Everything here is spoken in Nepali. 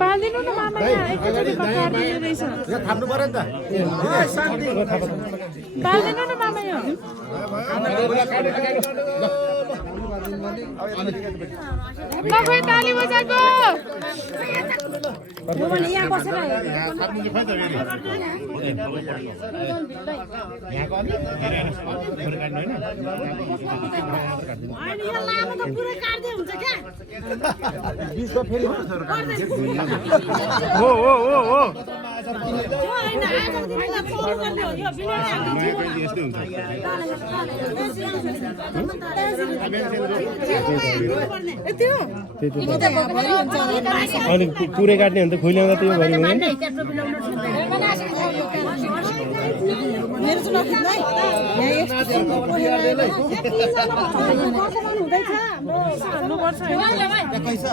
बाल्दिनु न मामा यहाँ एकैचोटि पकाइदिनु रहेछ थाप्नु पर्यो नि त बाल्दिनु न मामा यहाँ खोइ ताली बजाएको यहाँ बसेर अनि पुरै काट्ने हो भने त खुइल्याउँदा त्यो भरि हुँदैन हुँदैछ